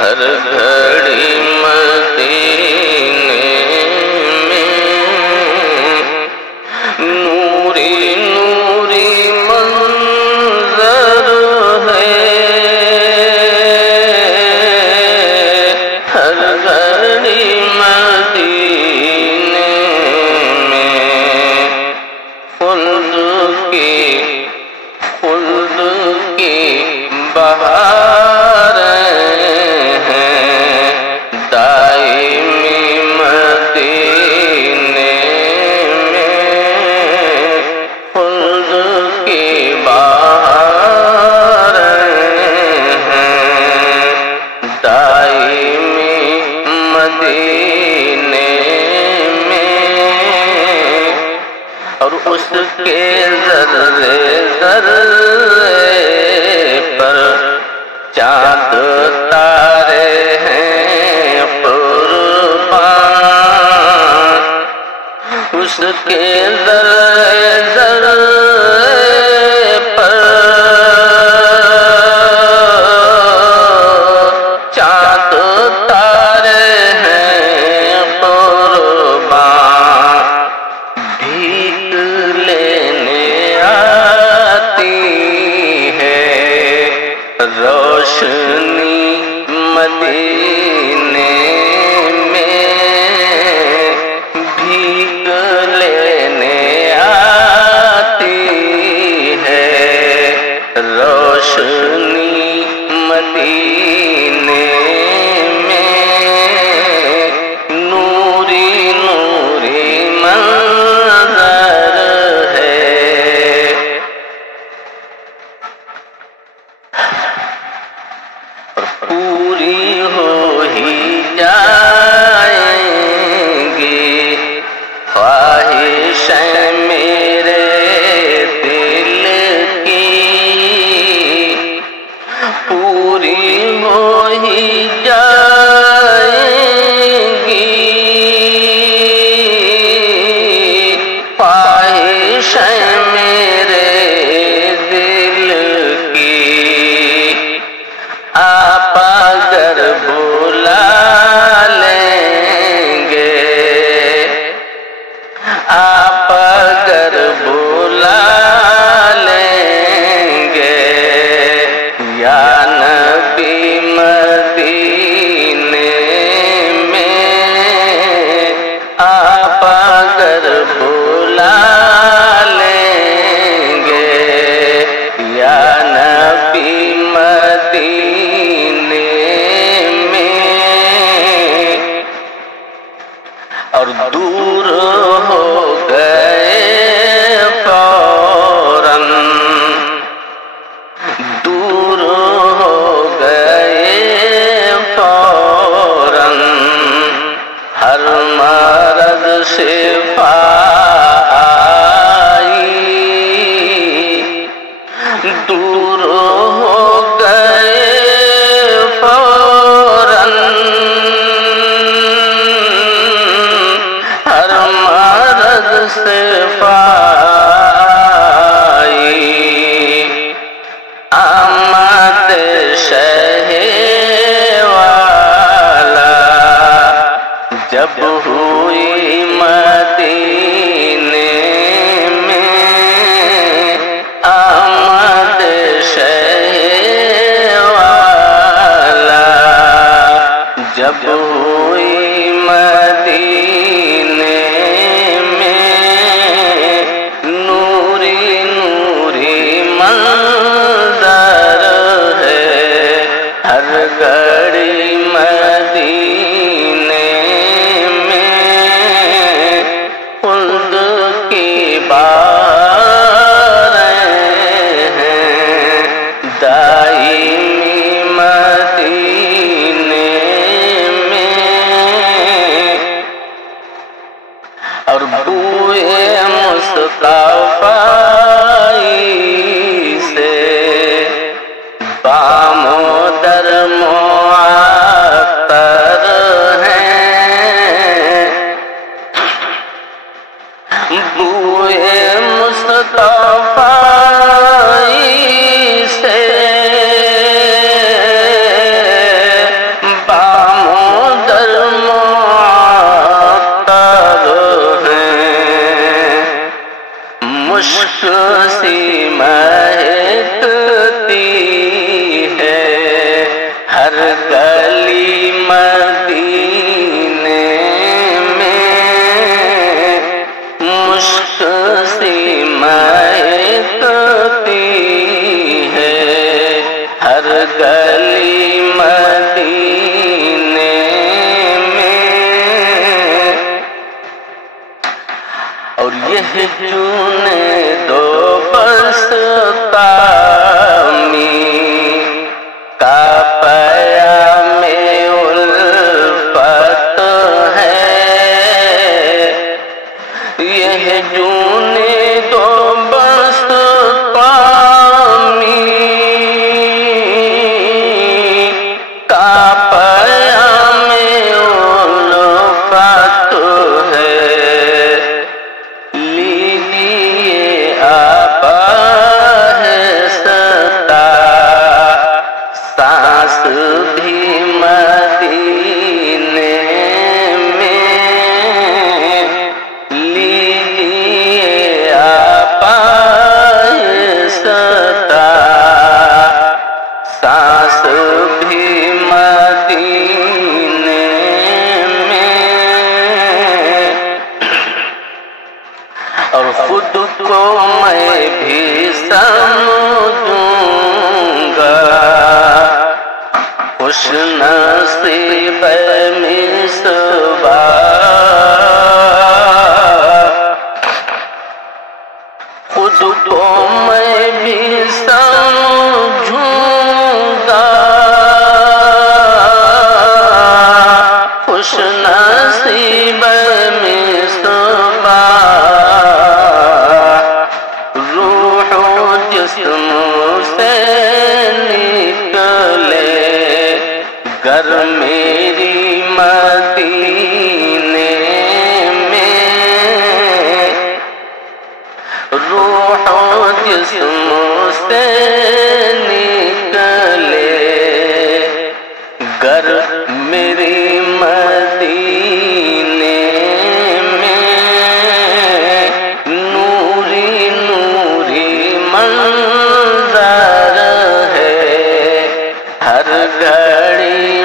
ہر گھڑی مدینے میں نوری نوری منظر ہے، ہر گھڑی مدینے میں خلد کی بہاریں ہیں، دائمی مدینے میں خلد کی بہاریں ہیں، دائمی مدینے میں، اور اس کے ذرے ذرے پر چاند تارے ہیں قربان، اس کے ذرے ذرے پر چاند تارے ہیں قربان، بھیک لینے آتی ہے روشنی مدینے میں، بھیک لینے آتی ہے روشنی مدینے میں، نوری نوری منظر ہے۔ پوری ہو ہی جائیں گی خواہشیں میرے دل کی، پوری ہو ہی جائیں گی خواہشیں میرے دل کی، آپ اگر بلا لیں گے، آپ اگر بلا لیں گے یا نبی مدینے میں، آپ اگر بلا لیں گے یا نبی مدینے میں، اور دور ہو گئے فوراً، دور ہو گئے فوراً ہر مرض شفا آئی، دور ہو گئے فوراً ہر مرض شفا آئی، آمد شہ والا جب ہوئی مدینے میں، آمد شہ والا جب ہوئی مدینے میں، نوری نوری منظر ہے، ہر گھڑی مدینے میں خلد کی بہاریں ہیں، دائمی مدینے میں، اور بوئے مصطفی سے بام و در معطر ہیں، بوئے مصطفی سے یہ جونے دو بستانی کا پیام الفت ہے، یہ جونے دو بستانی کا پیام الفت ہے، لیجیے آبا ہے ستا سانس بھی مدینے میں، لیجیے آبا ہے ستا سانس بھی مدینے میں، اور خود کو میں بھی سمجھوں گا خوش نصیب مصباح، خود کو میں بھی سمجھوں گا خوش نصیب مصباح، روح و جسم سے نکلے گر میری مدینے میں، روح و جسم سے نکلے گر میری مدینے میں، نوری نوری منظر ہے ہر گھڑی